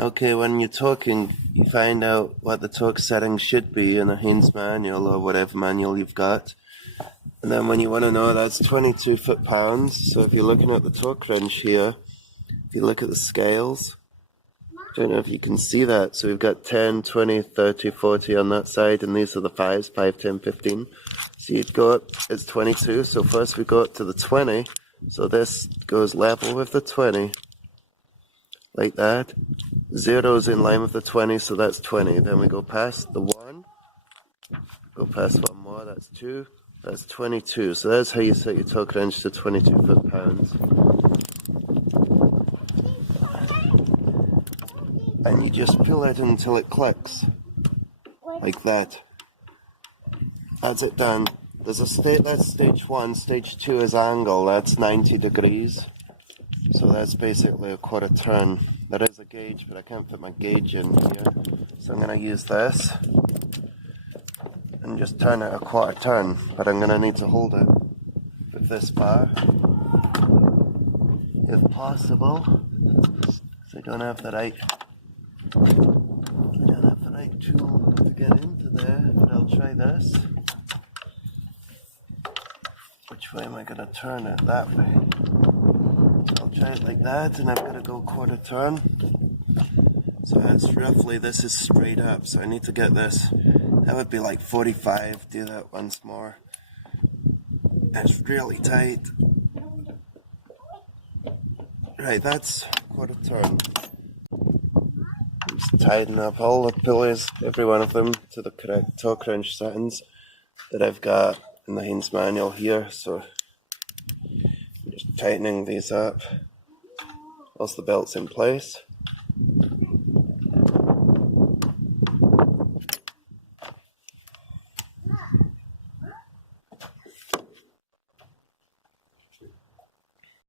Okay, when you're talking, you find out what the torque setting should be in a Haynes manual or whatever manual you've got. And then when you want to know, that's 22 foot-pounds. So if you're looking at the torque wrench here, if you look at the scales, don't know if you can see that. So we've got 10, 20, 30, 40 on that side, and these are the 5s, 5, 10, 15. So you'd go up, it's 22. So first we go up to the 20. So this goes level with the 20, like that. Zero's in line with the 20, so that's 20. Then we go past the 1, go past one more, that's 2, that's 22. So that's how you set your torque wrench to 22 foot-pounds. And you just pull it until it clicks, like that. That's it done. There's a state, that's stage 1, stage 2 is angle, that's 90 degrees. So that's basically a quarter turn. There is a gauge, but I can't put my gauge in here. So I'm going to use this and just turn it a quarter turn, but I'm going to need to hold it with this bar, if possible. So I don't have the right tool to get into there, but I'll try this. Which way am I going to turn it? That way. I'll try it like that, and I'm going to go quarter turn. So that's roughly, this is straight up, so I need to get this. That would be like 45, do that once more. It's really tight. Right, that's quarter turn. Just tighten up all the pulleys, every one of them, to the correct torque wrench settings that I've got in the Haynes manual here. So I'm just tightening these up whilst the belt's in place.